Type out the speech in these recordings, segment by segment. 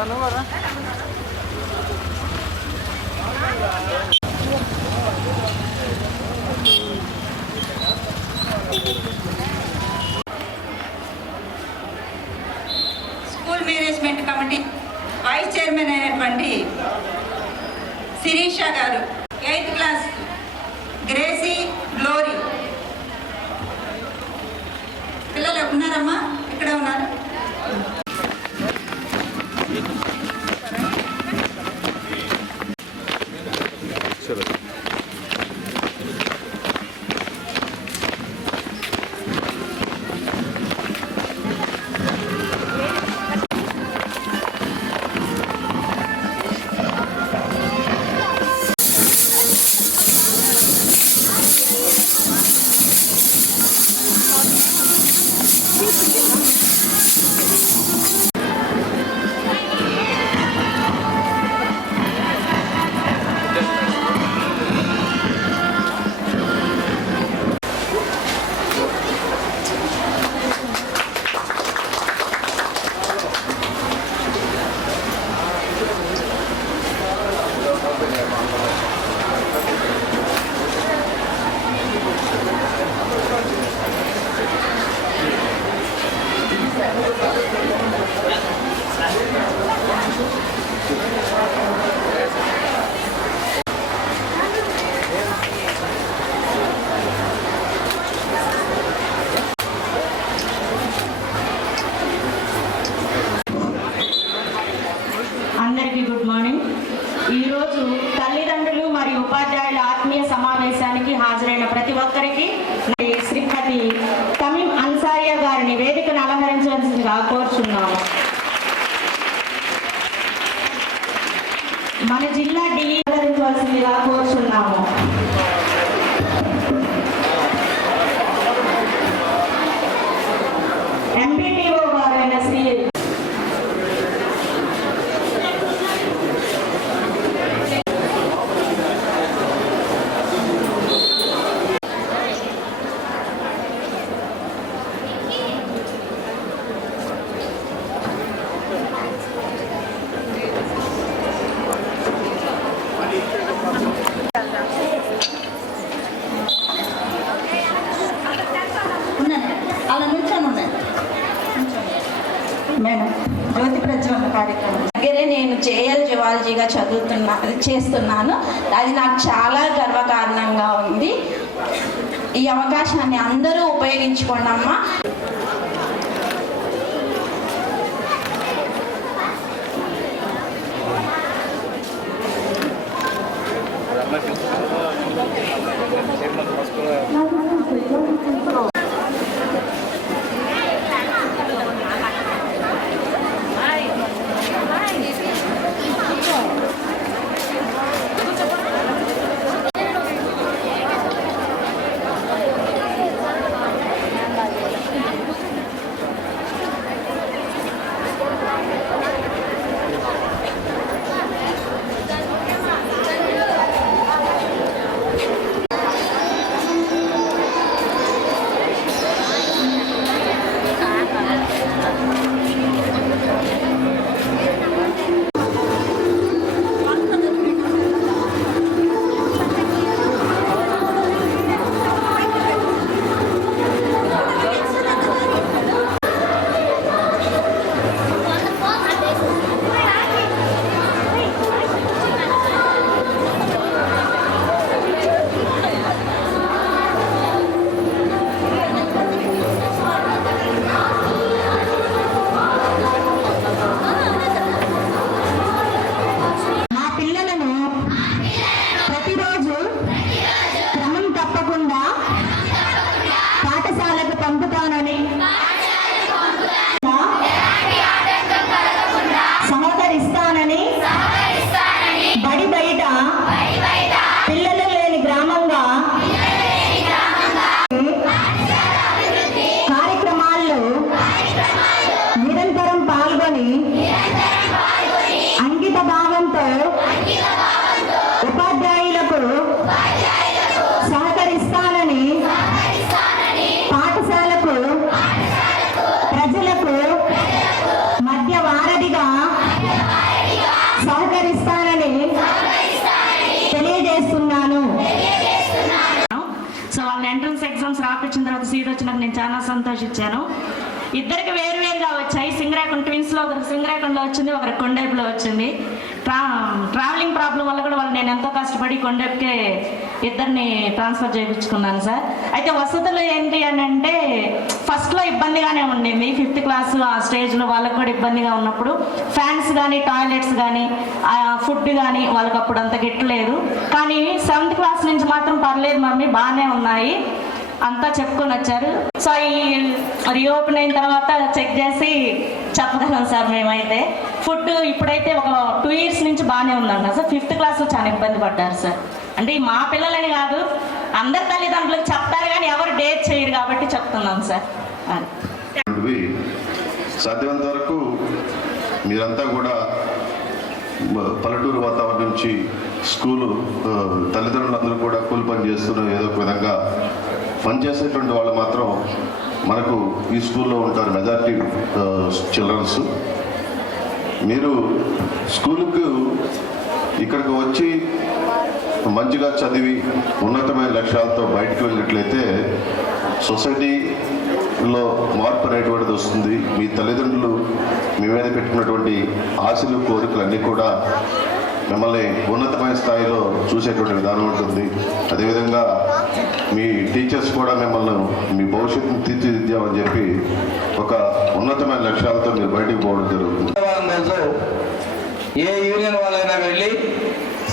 Daha ne var lan? కాలేజీగా చదువుతున్నా చేస్తున్నాను. అది నాకు చాలా గర్వకారణంగా ఉంది. ఈ అవకాశాన్ని అందరూ ఉపయోగించుకోండి అమ్మా ఒకరికి వచ్చింది ఒకరికి కొండేపులో వచ్చింది. ట్రా ట్రావెలింగ్ ప్రాబ్లం వల్ల కూడా వాళ్ళు నేను ఎంతో కష్టపడి కొండేపుకే ఇద్దరిని ట్రాన్స్ఫర్ చేయించుకున్నాను సార్. అయితే వసతులు ఏంటి అని అంటే ఫస్ట్లో ఇబ్బందిగానే ఉండింది. ఫిఫ్త్ క్లాస్ ఆ స్టేజ్లో వాళ్ళకు కూడా ఇబ్బందిగా ఉన్నప్పుడు ఫ్యాన్స్ కానీ టాయిలెట్స్ కానీ ఫుడ్ కానీ వాళ్ళకి అప్పుడు అంత గిట్టలేదు కానీ సెవెంత్ క్లాస్ నుంచి మాత్రం పర్లేదు మమ్మీ బాగానే ఉన్నాయి. అంతా చెప్పుకొని వచ్చారు. సో ఈ రీఓపెన్ అయిన తర్వాత చెక్ చేసి చెప్పగలం సార్ మేమైతే. ఫుడ్ ఇప్పుడైతే ఒక టూ ఇయర్స్ నుంచి బాగానే ఉందంట సార్. ఫిఫ్త్ క్లాస్లో చాలా ఇబ్బంది పడ్డారు సార్. అంటే మా పిల్లలని కాదు అందరి తల్లిదండ్రులకు చెప్తారు కానీ ఎవరు డేట్ చేయరు కాబట్టి చెప్తున్నాం సార్. అది సాధ్యమైనంత వరకు మీరంతా కూడా పల్లెటూరు వాతావరణం నుంచి స్కూలు తల్లిదండ్రులందరూ కూడా కూలి పని చేస్తున్న ఏదో ఒక విధంగా పనిచేసేటువంటి వాళ్ళు మాత్రం మనకు ఈ స్కూల్లో ఉంటారు మెజారిటీ చిల్డ్రన్స్. మీరు స్కూలుకు ఇక్కడికి వచ్చి మంచిగా చదివి ఉన్నతమైన లక్ష్యాలతో బయటకు వెళ్ళినట్లయితే సొసైటీలో మార్పు అనేటువంటిది వస్తుంది. మీ తల్లిదండ్రులు మీ మీద పెట్టుకున్నటువంటి ఆశలు కోరికలు అన్నీ కూడా మిమ్మల్ని ఉన్నతమైన స్థాయిలో చూసేటువంటి విధానం ఉంటుంది. అదేవిధంగా మీ టీచర్స్ కూడా మిమ్మల్ని మీ భవిష్యత్తును తీర్చిదిద్దామని చెప్పి ఒక ఉన్నతమైన లక్ష్యాలతో మీరు బయటకు పోవడం జరుగుతుంది. ఏ యూనియన్ వాళ్ళైనా వెళ్ళి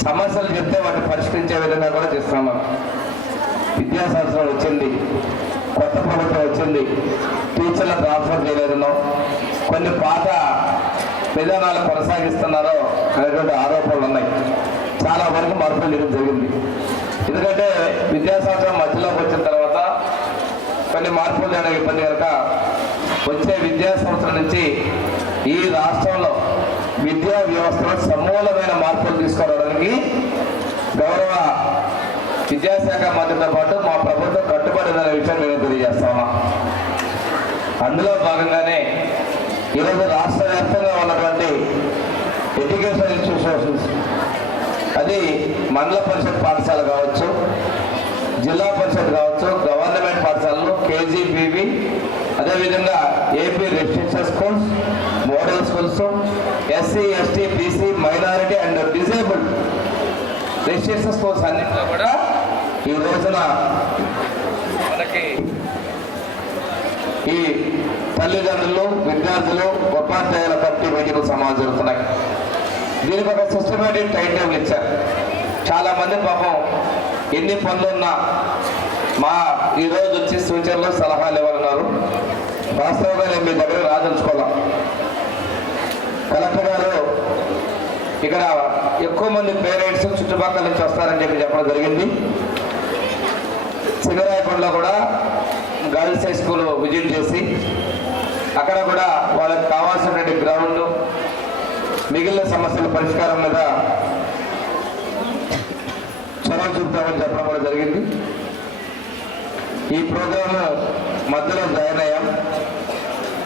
సమస్యలు చెప్తే వాటిని పరిష్కరించే విధంగా కూడా చేస్తున్నాం విద్యా సంవత్సరం వచ్చింది కొత్త ప్రభుత్వం వచ్చింది టీచర్ల ట్రాన్స్ఫర్ చేయలేదనో కొన్ని పాత విధానాలు కొనసాగిస్తున్నారో అనేటువంటి ఆరోపణలు ఉన్నాయి. చాలా వరకు మార్పులు జరిగింది. ఎందుకంటే విద్యా సంవత్సరం మధ్యలోకి వచ్చిన తర్వాత కొన్ని మార్పులు చేయడానికి ఇబ్బంది కనుక వచ్చే విద్యా సంవత్సరం నుంచి ఈ రాష్ట్రంలో విద్యా వ్యవస్థలో సమూలమైన మార్పులు తీసుకురావడానికి గౌరవ విద్యాశాఖ మంత్రితో పాటు మా ప్రభుత్వం కట్టుబడి ఉందనే విషయం మేము తెలియజేస్తామా అందులో భాగంగానే ఈరోజు రాష్ట్ర వ్యాప్తంగా ఉన్నటువంటి ఎడ్యుకేషన్ ఇన్స్టిట్యూషన్ మండల పరిషత్ పాఠశాల కావచ్చు జిల్లా పరిషత్ కావచ్చు గవర్నమెంట్ పాఠశాలలు కేజీబీవి అదేవిధంగా AP residential schools model schools SC ST BC minority and disabled residential schools అన్నింటిలో కూడా ఈ రోజున మనకి ఈ తల్లిదండ్రులు విద్యార్థులు ఉపాధ్యాయుల కమిటీ మీటింగ్లు సమావేశం జరుగుతున్నాయి దీనికి ఒక సిస్టమేటిక్ టైం టేబుల్ ఇచ్చారు. చాలా మంది పాపం ఎన్ని పనులున్నా మా ఈ రోజు వచ్చి సూచనలు సలహాలు ఇవ్వాలన్నారు. వాస్తవంగా నేను మీ దగ్గర రాదలుచుకోవాలా కలెక్టర్ గారు ఇక్కడ ఎక్కువ మంది పేరెంట్స్ చుట్టుపక్కల నుంచి వస్తారని చెప్పి చెప్పడం జరిగింది. సింగరాయకొండలో కూడా గర్ల్స్ హై స్కూల్ విజిట్ చేసి అక్కడ కూడా వాళ్ళకి కావాల్సినటువంటి గ్రౌండ్ మిగిలిన సమస్యల పరిష్కారం మీద చొరవ చూపుతామని చెప్పడం కూడా జరిగింది. ఈ ప్రోగ్రామ్ మధ్యలో జాయిన్ అయ్యాం.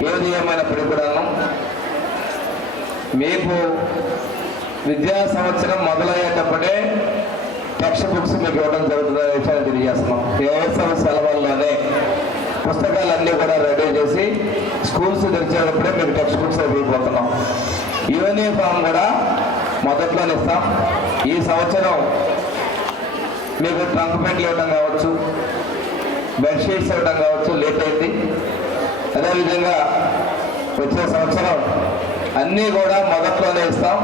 ఏది ఏమైనప్పటికీ కూడాను మీకు విద్యా సంవత్సరం మొదలయ్యేటప్పుడే టెక్స్ట్ బుక్స్ మీకు ఇవ్వడం జరుగుతుందనే విషయాన్ని తెలియజేస్తున్నాం. ఏఎస్ఎం సెలవుల్లోనే పుస్తకాలన్నీ కూడా రెడీ చేసి స్కూల్స్ తెరిచేటప్పుడే మీకు టెక్స్ట్ బుక్స్ ఇవ్వబోతున్నాం యూనిఫామ్ కూడా మొదట్లోనే ఇస్తాం. ఈ సంవత్సరం మీకు ట్రంక్ పెంట్లు ఇవ్వడం కావచ్చు బెడ్షీట్స్ ఇవ్వడం కావచ్చు లేట్ అయింది. అదేవిధంగా వచ్చే సంవత్సరం అన్నీ కూడా మొదట్లోనే ఇస్తాం.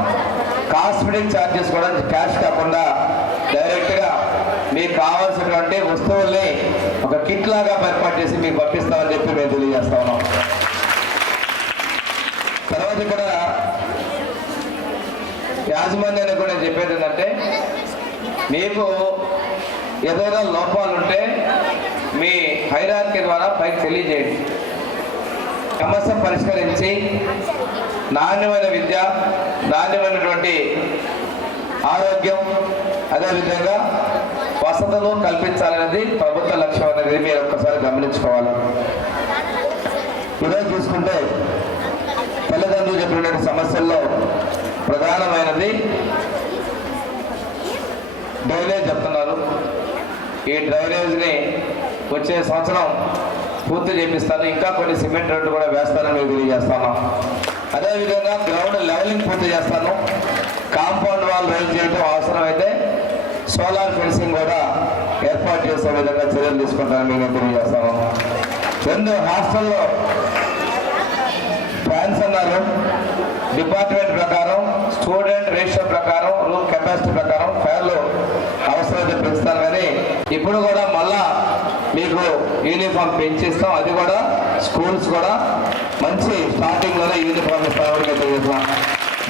కాస్మెటిక్ ఛార్జెస్ కూడా క్యాష్ కాకుండా డైరెక్ట్గా మీకు కావాల్సినటువంటి వస్తువుల్ని ఒక కిట్ లాగా ఏర్పాటు చేసి మీకు పంపిస్తామని చెప్పి మేము తెలియజేస్తా ఉన్నాం. తర్వాత ఇక్కడ యాజమాన్యానికి కూడా చెప్పేది ఏంటంటే మీకు ఏదైనా లోపాలు ఉంటే మీ హైరార్కీ ద్వారా పైకి తెలియజేయండి. సమస్య పరిష్కరించి నాణ్యమైన విద్య నాణ్యమైనటువంటి ఆరోగ్యం అదేవిధంగా వసతులు కల్పించాలనేది ప్రభుత్వ లక్ష్యం అనేది మీరు ఒక్కసారి గమనించుకోవాలి. ఈరోజు చూసుకుంటే తల్లిదండ్రులు చెప్పినటువంటి సమస్యల్లో ప్రధానమైనది డ్రైనేజ్ చెప్తున్నారు. ఈ డ్రైనేజ్ని వచ్చే సంవత్సరం పూర్తి చేపిస్తాను. ఇంకా కొన్ని సిమెంట్ రోడ్లు కూడా వేస్తానని మీకు తెలియజేస్తాను. అదేవిధంగా గ్రౌండ్ లెవెలింగ్ పూర్తి చేస్తాను. కాంపౌండ్ వాల్ రైజ్ చేయడం అవసరమైతే సోలార్ ఫెన్సింగ్ కూడా ఏర్పాటు చేసే విధంగా చర్యలు తీసుకుంటానని మేము తెలియజేస్తాము రెండు హాస్టల్లో ఫ్యాన్స్ అన్నారు. డిపార్ట్మెంట్ ప్రకారం స్టూడెంట్ రేషియో ప్రకారం రూమ్ కెపాసిటీ ప్రకారం ఫ్యాన్లు అవసరమైతే పెంచుతాను కానీ ఇప్పుడు కూడా మళ్ళా మీకు యూనిఫామ్ పెంచిస్తాం. అది కూడా స్కూల్స్ కూడా మంచి స్టార్టింగ్లోనే యూనిఫామ్ ఇస్తామని మీకు తెలియజేస్తున్నాం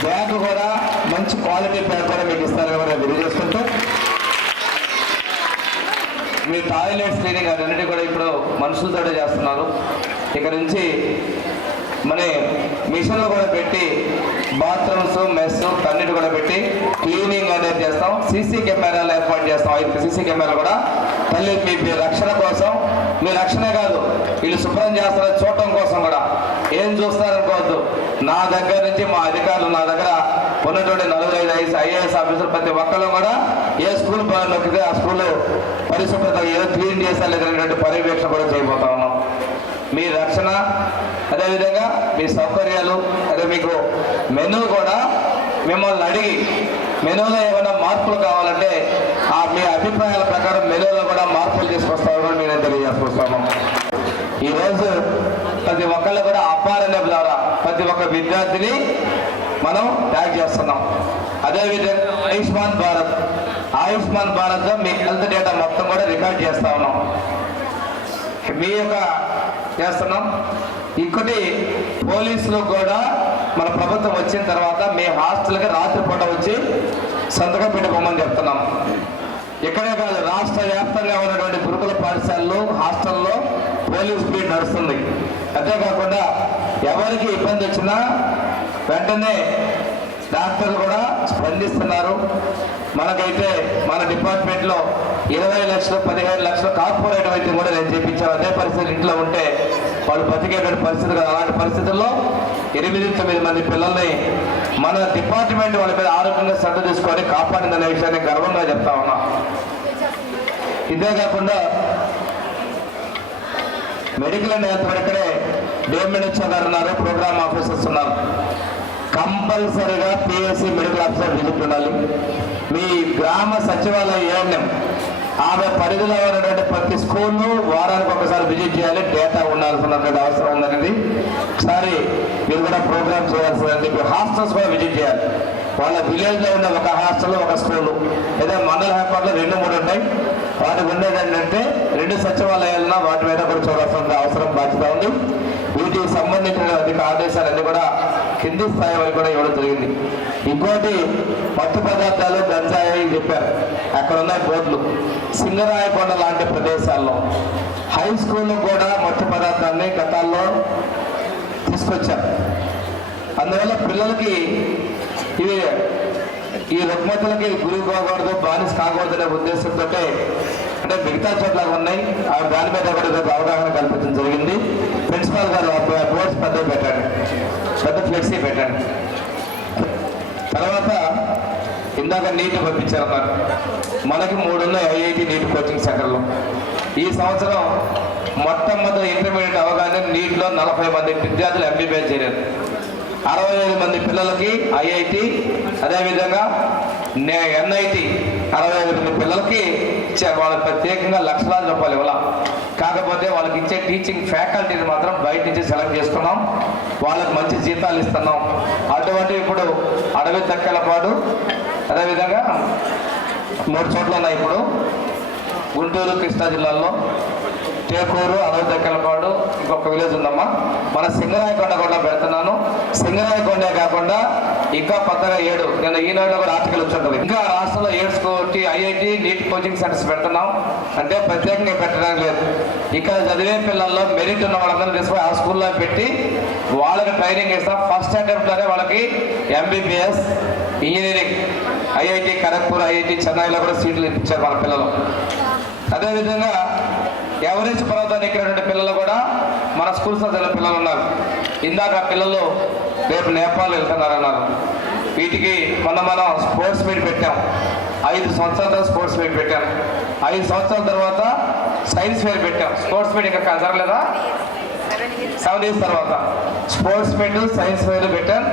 బ్యాగ్ కూడా మంచి క్వాలిటీ బ్యాగ్ కూడా మీకు ఇస్తారని కూడా తెలియజేసుకుంటూ మీ టాయిలెట్ క్లీనింగ్ అన్నిటి కూడా ఇప్పుడు మనుషులతో చేస్తున్నారు. ఇక నుంచి మన మిషన్లు కూడా పెట్టి బాత్రూమ్స్ మెస్ అన్నిటి కూడా పెట్టి క్లీనింగ్ అనేది చేస్తాం. సీసీ కెమెరాలు ఏర్పాటు చేస్తాం. ఐదు సీసీ కెమెరాలు కూడా తల్లి మీ మీ రక్షణ కోసం మీ రక్షణే కాదు వీళ్ళు శుభ్రం చేస్తారని చూడటం కోసం కూడా. ఏం చూస్తారనుకోవద్దు. నా దగ్గర నుంచి మా అధికారులు నా దగ్గర ఉన్నటువంటి నలుగురు ఐదు ఐదు ఐఏఎస్ ఆఫీసర్ ప్రతి ఒక్కరు కూడా ఏ స్కూల్ నొక్కితే ఆ స్కూల్ పరిశుభ్రత ఏదో క్లీన్ చేసా లేదనేటువంటి పర్యవేక్షణ కూడా చేయబోతా ఉన్నాం. మీ రక్షణ అదేవిధంగా మీ సౌకర్యాలు అదే మీకు మెనూ కూడా మిమ్మల్ని అడిగి మెనూలో ఏమైనా మార్పులు కావాలంటే మీ అభిప్రాయాల ప్రకారం మెనూలో కూడా మార్పులు తీసుకొస్తామని నేను తెలియజేసుకొస్తాము ఈరోజు ప్రతి ఒక్కళ్ళు కూడా అపారణ ద్వారా ప్రతి ఒక్క విద్యార్థిని మనం ట్యాగ్ చేస్తున్నాం. అదేవిధంగా ఆయుష్మాన్ భారత్. ఆయుష్మాన్ భారత్లో మీ హెల్త్ డేటా మొత్తం కూడా రికార్డ్ చేస్తా ఉన్నాం. మీ యొక్క చేస్తున్నాం. ఇంకోటి పోలీసులు కూడా మన ప్రభుత్వం వచ్చిన తర్వాత మీ హాస్టల్కి రాత్రిపూట వచ్చి సంతకం ఇక్కడే కాదు రాష్ట్ర వ్యాప్తంగా ఉన్నటువంటి గురుకుల పాఠశాలలో హాస్టల్లో పోలీస్ బీట్ నడుస్తుంది. అంతేకాకుండా ఎవరికి ఇబ్బంది వచ్చినా వెంటనే డాక్టర్లు కూడా స్పందిస్తున్నారు. మనకైతే మన డిపార్ట్మెంట్లో ఇరవై లక్షలు పదిహేను లక్షలు కార్పొరేట్ అయితే కూడా నేను చేయించాను అదే పరిస్థితి ఇంట్లో ఉంటే వాళ్ళు బతికేటువంటి పరిస్థితి కదా. అలాంటి పరిస్థితుల్లో ఎనిమిది తొమ్మిది మంది పిల్లల్ని మన డిపార్ట్మెంట్ వాళ్ళ మీద ఆరోగ్యంగా శ్రద్ధ తీసుకొని కాపాడిందనే విషయాన్ని గర్వంగా చెప్తా ఉన్నా. ఇదే కాకుండా మెడికల్ అండ్ హెల్త్ ఇక్కడే డేమినిచ్చా గారు ఉన్నారు ప్రోగ్రామ్ ఆఫీసర్స్ ఉన్నారు. కంపల్సరిగా పిఎస్సి మెడికల్ ఆఫీసర్ విజిట్ ఉండాలి. మీ గ్రామ సచివాలయ ఏఎన్ఎం ఆమె పరిధిలో ఉన్నటువంటి ప్రతి స్కూల్ను వారానికి ఒకసారి విజిట్ చేయాలి. డేటా ఉండాల్సినటువంటి అవసరం ఉందనేది. ఒకసారి మీరు కూడా ప్రోగ్రామ్ చేయాల్సిందని చెప్పి హాస్టల్స్ కూడా విజిట్ చేయాలి. వాళ్ళ విలేజ్లో ఉన్న ఒక హాస్టల్ ఒక స్కూల్. లేదా మండల హెడ్క్వార్టర్లో రెండు మూడు ఉంటాయి. వాటికి ఉండేది ఏంటంటే రెండు సచివాలయాలన్నా వాటి మీద కూడా చూడాల్సిన అవసరం బాధ్యత ఉంది. వీటికి సంబంధించిన అధిక ఆదేశాలన్నీ కూడా కింది స్థాయి వరకు కూడా ఇవ్వడం జరిగింది. ఇంకోటి మత్తు పదార్థాలు గంజాయి అని చెప్పారు. అక్కడ ఉన్నాయి బోర్డులు. సింగరాయకొండ లాంటి ప్రదేశాల్లో. హై స్కూల్లో కూడా మత్తు పదార్థాన్ని గతాల్లో తీసుకొచ్చారు. అందువల్ల పిల్లలకి ఇవి ఈ రుగ్మతలకి గురి కాకూడదు బానిస కాకూడదనే ఉద్దేశంతో అంటే మిగతా చోట్ల ఉన్నాయి. ఆ దాని మీద కూడా అవగాహన కల్పించడం జరిగింది ప్రిన్సిపాల్ గారు ఆ బోర్డ్స్ పెద్ద పెట్టండి పెద్ద ఫ్లెక్సీ పెట్టండి తర్వాత ఇందాక నీట్ పంపించారన్నారు మనకి మూడు ఉన్నాయి ఐఐటి నీట్ కోచింగ్ సెంటర్లు. ఈ సంవత్సరం మొట్టమొదటి ఇంటర్మీడియట్ అవగానే నీట్లో నలభై మంది విద్యార్థులు ఎంబీబీఎస్ చేరారు. అరవై ఐదు మంది పిల్లలకి ఐఐటి అదేవిధంగా ఎన్ఐటి అరవై ఐదు మంది పిల్లలకి ఇచ్చారు వాళ్ళకి ప్రత్యేకంగా లక్షలాది రూపాయలు ఇవ్వాల. కాకపోతే వాళ్ళకి ఇచ్చే టీచింగ్ ఫ్యాకల్టీని మాత్రం బయట నుంచి సెలెక్ట్ చేసుకున్నాం. వాళ్ళకి మంచి జీతాలు ఇస్తున్నాం. అటువంటి ఇప్పుడు అడవి తక్కెలపాడు అదేవిధంగా మూడు చోట్ల ఉన్నాయి ఇప్పుడు. గుంటూరు కృష్ణా జిల్లాల్లో టేకూరు అడవి ఇంకొక విలేజ్ ఉందమ్మా. మన సింగరాయకొండ కూడా పెడుతున్నాను. సింగరాయకొండే కాకుండా ఇంకా కొత్తగా ఏడు. నేను ఈనాడులో కూడా ఆర్టికల్ వచ్చింటుంది. ఇంకా రాష్ట్రంలో ఏడు school IIT NEET coaching centres పెడుతున్నాం. అంటే ప్రత్యేకంగా పెట్టడానికి లేదు. ఇక్కడ చదివే పిల్లల్లో మెరిట్ ఉన్న వాళ్ళందరూ తీసుకుని ఆ స్కూల్లో పెట్టి వాళ్ళకి ట్రైనింగ్ ఇస్తాం. ఫస్ట్ అటెంప్ట్లోనే వాళ్ళకి MBBS engineering IIT Kharagpur IIT చెన్నైలో కూడా సీట్లు ఇప్పించారు మన పిల్లలు. అదేవిధంగా ఎవరెస్ట్ పర్వతాన్ని ఎక్కినటువంటి పిల్లలు కూడా మన స్కూల్స్ చదివిన పిల్లలు ఉన్నారు. ఇందాక ఆ పిల్లలు రేపు నేపాల్ వెళ్తున్నారన్నారు. వీటికి మొన్న మనం స్పోర్ట్స్ మీట్ పెట్టాం. ఐదు సంవత్సరాల తర్వాత స్పోర్ట్స్ మీట్ పెట్టాం. ఐదు సంవత్సరాల తర్వాత సైన్స్ ఫేర్ పెట్టాం. స్పోర్ట్స్ మీట్ ఇంకా జరగలేదా సెవెన్ ఇయర్స్ తర్వాత స్పోర్ట్స్ మీట్ సైన్స్ ఫేర్ పెట్టాం.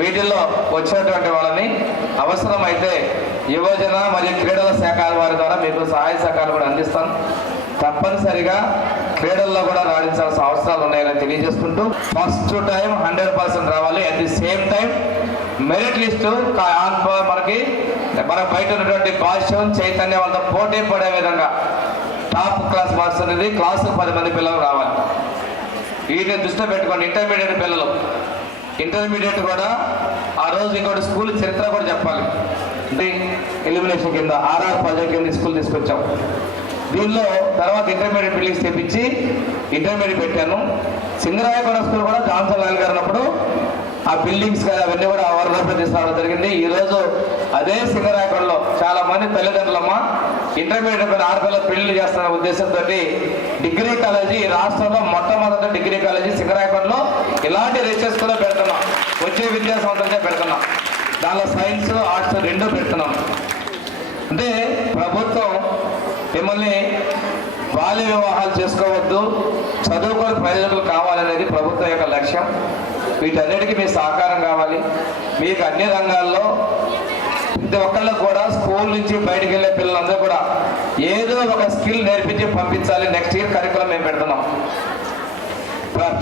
వీటిల్లో వచ్చినటువంటి వాళ్ళని అవసరమైతే యువజన మరియు క్రీడల శాఖ వారి ద్వారా మీకు సహాయ సహకారం కూడా అందిస్తాను తప్పనిసరిగా క్రీడల్లో కూడా రాణించాల్సిన అవసరాలు ఉన్నాయని తెలియజేసుకుంటూ ఫస్ట్ టైం హండ్రెడ్ పర్సెంట్ రావాలి. At the same time merit list మనకి మన బయట ఉన్నటువంటి భాష్యం చైతన్య వాళ్ళతో పోటీ పడే విధంగా టాప్ క్లాస్ మార్క్స్ అనేది క్లాసు పది మంది పిల్లలు రావాలి. వీటిని దృష్టిలో పెట్టుకోండి. ఇంటర్మీడియట్ పిల్లలు. ఇంటర్మీడియట్ కూడా ఆ రోజు ఇంకోటి స్కూల్ చరిత్ర కూడా చెప్పాలి. ఎలిమినేషన్ కింద ఆర్ఆర్ ప్రాజెక్ట్ కింద స్కూల్ తీసుకొచ్చాం. దీనిలో తర్వాత ఇంటర్మీడియట్ బిల్డింగ్స్ తెప్పించి ఇంటర్మీడియట్ పెట్టాను. సింగరాయకొండ స్కూల్ కూడా జాన్సన్ లాల్ గారు ఉన్నప్పుడు ఆ బిల్డింగ్స్ అవన్నీ కూడా అవగాహన తీసుకురావడం జరిగింది. ఈ రోజు అదే సింగరాయకొండలో చాలా మంది తల్లిదండ్రులమ్మ ఇంటర్మీడియట్ పైన ఆడపిల్లలు పెళ్ళి చేస్తున్న ఉద్దేశంతో డిగ్రీ కాలేజీ ఈ రాష్ట్రంలో మొట్టమొదటి డిగ్రీ కాలేజీ సింగరాయకొండలో ఇలాంటి రీసెర్చ్ కూడా పెడుతున్నాం. వచ్చే విద్యా సంవత్సరంగా పెడుతున్నాం. దానిలో సైన్స్ ఆర్ట్స్ రెండు పెడుతున్నాం. అంటే ప్రభుత్వం మిమ్మల్ని బాల్య వివాహాలు చేసుకోవద్దు చదువుకొని ప్రయోజకులు కావాలనేది ప్రభుత్వం యొక్క లక్ష్యం. వీటన్నిటికీ మీ సహకారం కావాలి. మీకు అన్ని రంగాల్లో ప్రతి ఒక్కళ్ళకు కూడా స్కూల్ నుంచి బయటకు వెళ్ళే పిల్లలందరూ కూడా ఏదో ఒక స్కిల్ నేర్పించి పంపించాలి. నెక్స్ట్ ఇయర్ కరికులం మేము పెడుతున్నాం?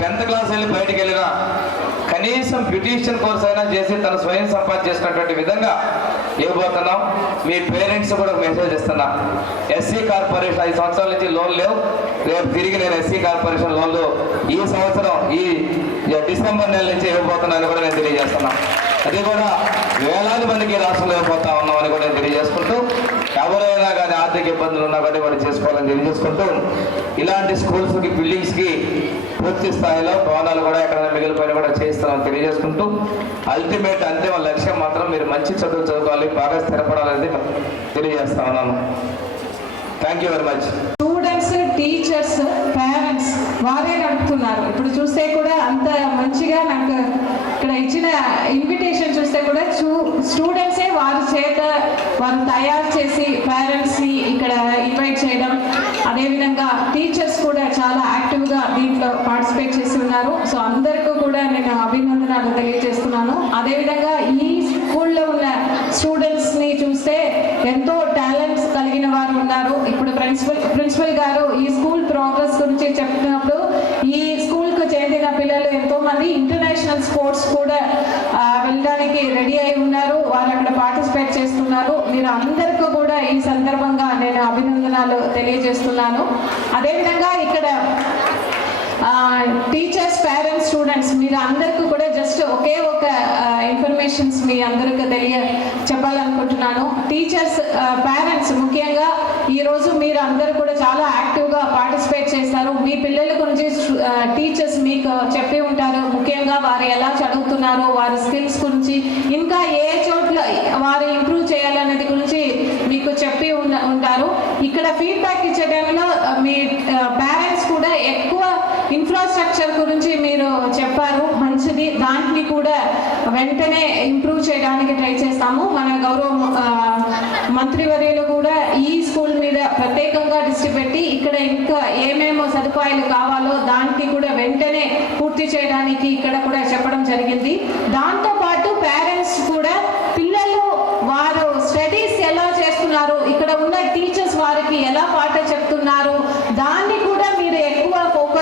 టెన్త్ క్లాస్ వెళ్ళి బయటికి వెళ్ళినా కనీసం బ్యూటీషియన్ కోర్స్ అయినా చేసి తన స్వయం సంపాదించేసినటువంటి విధంగా ఇవ్వబోతున్నాం. మీ పేరెంట్స్ కూడా మెసేజ్ ఇస్తున్నా. ఎస్సీ కార్పొరేషన్ ఐదు సంవత్సరాల నుంచి లోన్ లేవు. రేపు తిరిగి నేను ఎస్సీ కార్పొరేషన్ లోన్లు ఈ సంవత్సరం ఈ డిసెంబర్ నెల నుంచి ఇవ్వబోతున్నానని కూడా నేను తెలియజేస్తున్నా. అది కూడా వేలాది మందికి రాష్ట్రంలో ఇవ్వబోతా ఉన్నామని కూడా నేను తెలియజేసుకుంటూ ఎవరైనా ఆర్థిక ఇబ్బందులు ఉన్నా కానీ వారు చేసుకోవాలని తెలియజేసుకుంటూ ఇలాంటి స్కూల్స్కి బిల్డింగ్స్కి పూర్తి స్థాయిలో భవనాలు కూడా ఎక్కడైనా మిగిలిపోయినా కూడా చేయిస్తామని తెలియజేసుకుంటూ అల్టిమేట్ అంతిమ లక్ష్యం మాత్రం మీరు మంచి చదువు చదువుకోవాలి బాగా స్థిరపడాలనేది తెలియజేస్తా ఉన్నాను. Thank you very much students teachers parents వారే నడుపుతున్నారు. ఇప్పుడు చూస్తే కూడా అంత మంచిగా నాకు ఇక్కడ ఇచ్చిన ఇన్విటేషన్ చూస్తే కూడా స్టూడెంట్సే వారి చేత వారు తయారు చేసి పేరెంట్స్ని ఇక్కడ ఇన్వైట్ చేయడం అదేవిధంగా టీచర్స్ కూడా చాలా యాక్టివ్గా దీంట్లో పార్టిసిపేట్ చేసి ఉన్నారు. సో అందరికీ కూడా నేను అభినందనాలు తెలియజేస్తున్నాను. అదేవిధంగా ఈ స్కూల్లో ఉన్న స్టూడెంట్స్ని చూస్తే ఎంతో టాలెంట్స్ కలిగిన వారు ఉన్నారు. ఇప్పుడు ప్రిన్సిపల్ ప్రిన్సిపల్ గారు ఈ స్కూల్ ప్రోగ్రెస్ గురించి చెప్తున్నప్పుడు ఈ స్కూల్ పిల్లలు ఎంతో మంది ఇంటర్నేషనల్ స్పోర్ట్స్ కూడా వెళ్ళడానికి రెడీ అయి ఉన్నారు. వారు అక్కడ పార్టిసిపేట్ చేస్తున్నారు. మీరు అందరికీ కూడా ఈ సందర్భంగా నేను అభినందనాలు తెలియజేస్తున్నాను. అదేవిధంగా ఇక్కడ టీచర్స్ పేరెంట్స్ స్టూడెంట్స్ మీరు అందరికీ కూడా జస్ట్ ఒకే ఒక ఇన్ఫర్మేషన్స్ మీ అందరికీ తెలియ చెప్పాలనుకుంటున్నాను. టీచర్స్ పేరెంట్స్ ముఖ్యంగా ఈరోజు మీరు అందరూ కూడా చాలా యాక్టివ్గా పార్టిసిపేట్ చేస్తారు. మీ పిల్లల గురించి టీచర్స్ మీకు చెప్పి ఉంటారు ముఖ్యంగా వారు ఎలా చదువుతున్నారు వారి స్కిల్స్ గురించి ఇంకా ఏ చోట్ల వారు ఇంప్రూవ్ చేయాలనేది గురించి మీకు చెప్పి ఉంటారు. ఇక్కడ ఫీడ్బ్యాక్ ఇచ్చే టైంలో మీ పేరెంట్స్ ఇన్ఫ్రాస్ట్రక్చర్ గురించి మీరు చెప్పారు మంచిది. దాంట్ని కూడా వెంటనే ఇంప్రూవ్ చేయడానికి ట్రై చేస్తాము. మన గౌరవ మంత్రి మంత్రివర్యులు కూడా ఈ స్కూల్ మీద ప్రత్యేకంగా దృష్టి పెట్టి ఇక్కడ ఇంకా ఏమేమో సదుపాయాలు కావాలో దానికి కూడా వెంటనే పూర్తి చేయడానికి ఇక్కడ కూడా చెప్పడం జరిగింది. దాంతోపాటు పేరెంట్స్ కూడా పిల్లలు వారు స్టడీస్ ఎలా చేస్తున్నారు ఇక్కడ ఉన్న టీచర్స్ వారికి ఎలా పాట చెప్తున్నారు దాన్ని కూడా మీరు ఎక్కువ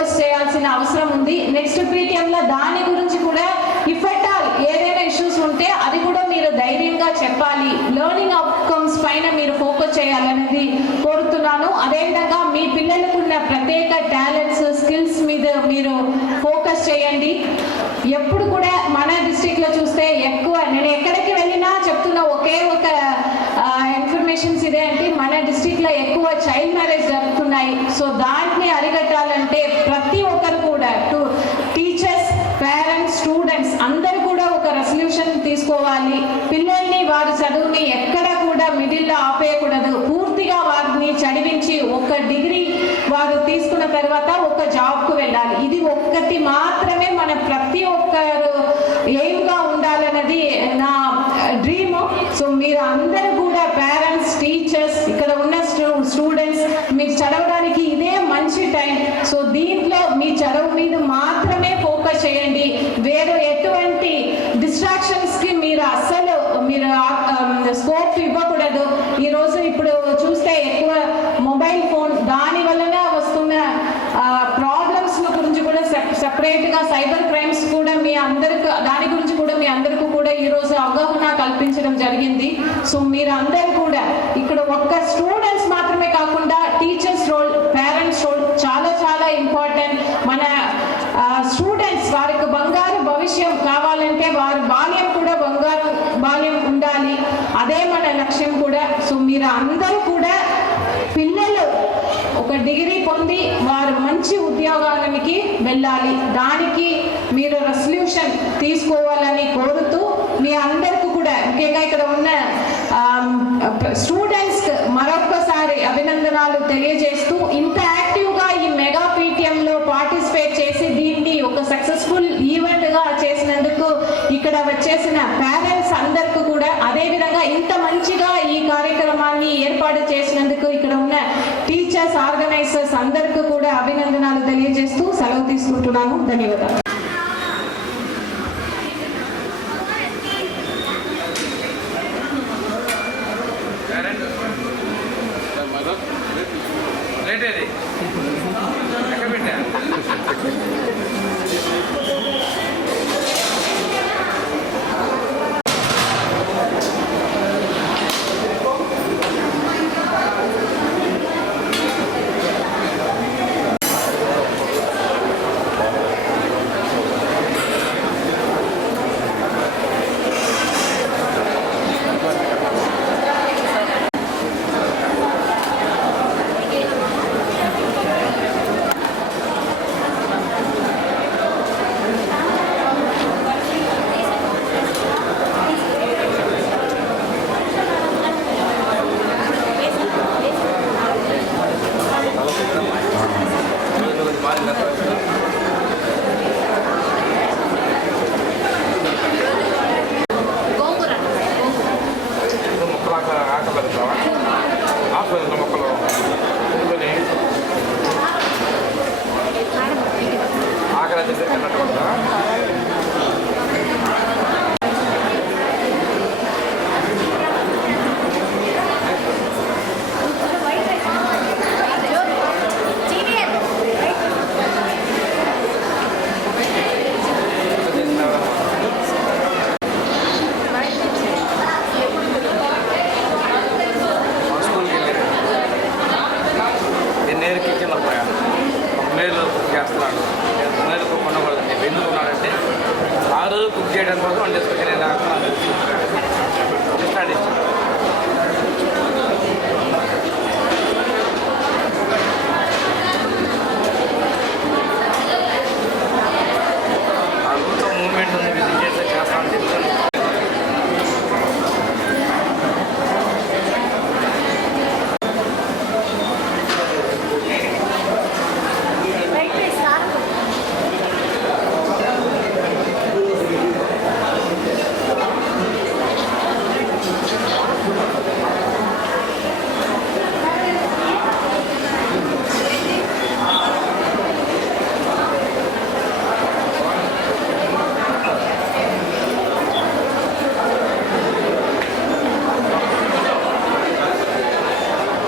ఫోకస్ చేయాల్సిన అవసరం ఉంది. నెక్స్ట్ పీటీఎంలో దాని గురించి కూడా ఇఫెక్ట్ ఆల్ ఏదైనా ఇష్యూస్ ఉంటే అది కూడా మీరు ధైర్యంగా చెప్పాలి. లెర్నింగ్ అవుట్కమ్స్ పైన మీరు ఫోకస్ చేయాలనేది కోరుతున్నాను. అదేవిధంగా మీ పిల్లలకు ఉన్న ప్రత్యేక టాలెంట్స్ స్కిల్స్ మీద మీరు ఫోకస్ చేయండి. ఎప్పుడు కూడా మన డిస్టిక్లో లో చూస్తే ఎక్కువ నేను ఎక్కడికి వెళ్ళినా చెప్తున్న ఒకే ఒక మన district లో ఎక్కువ చైల్డ్ మ్యారేజ్ జరుగుతున్నాయి. సో దాన్ని అరికట్టాలంటే ప్రతి ఒక్కరు కూడా టు టీచర్స్ పేరెంట్స్ స్టూడెంట్స్ అందరూ కూడా ఒక రెసల్యూషన్ తీసుకోవాలి. పిల్లల్ని వారి చదువుని ఎక్కడ కూడా మిడిల్లో ఆపేయకూడదు. పూర్తిగా వారిని చదివించి ఒక డిగ్రీ వారు తీసుకున్న తర్వాత ఒక జాబ్ వెళ్ళాలి ఇది ఒక్కటి మాత్రమే మన ప్రతి ఒక్కరు ఎయిమ్గా ఉండాలన్నది నా డ్రీమ్ సో మీరు అందరూ కూడా పేరెంట్స్ టీచర్స్ ఇక్కడ ఉన్న స్టూడెంట్స్ మీరు చదవడానికి ఇదే అందించడం జరిగింది సో మీరు అందరు కూడా ఇక్కడ ఒక్క స్టూడెంట్స్ మాత్రమే కాకుండా టీచర్స్ రోల్ పేరెంట్స్ రోల్ చాలా చాలా ఇంపార్టెంట్ మన స్టూడెంట్స్ వారికి బంగారు భవిష్యం కావాలంటే వారి బాల్యం కూడా బంగారు బాల్యం ఉండాలి. అదే మన లక్ష్యం కూడా. సో మీరు అందరూ కూడా పిల్లలు ఒక డిగ్రీ పొంది వారు మంచి ఉద్యోగానికి వెళ్ళాలి. దానికి మీరు రెసల్యూషన్ తీసుకోవాలని కోరుతూ మీ అందరికీ కూడా ముఖ్యంగా ఇక్కడ ఉన్న స్టూడెంట్స్ మరొక్కసారి అభినందనాలు తెలియజేస్తూ ఇంత యాక్టివ్గా ఈ మెగా పీటీఎంలో పార్టిసిపేట్ చేసి దీన్ని ఒక సక్సెస్ఫుల్ ఈవెంట్గా చేసినందుకు ఇక్కడ వచ్చేసిన పేరెంట్స్ అందరికీ కూడా అదేవిధంగా ఇంత మంచిగా ఈ కార్యక్రమాన్ని ఏర్పాటు చేసినందుకు ఇక్కడ ఉన్న టీచర్స్ ఆర్గనైజర్స్ అందరికీ కూడా అభినందనాలు తెలియజేస్తూ సెలవు తీసుకుంటున్నాను. ధన్యవాదాలు.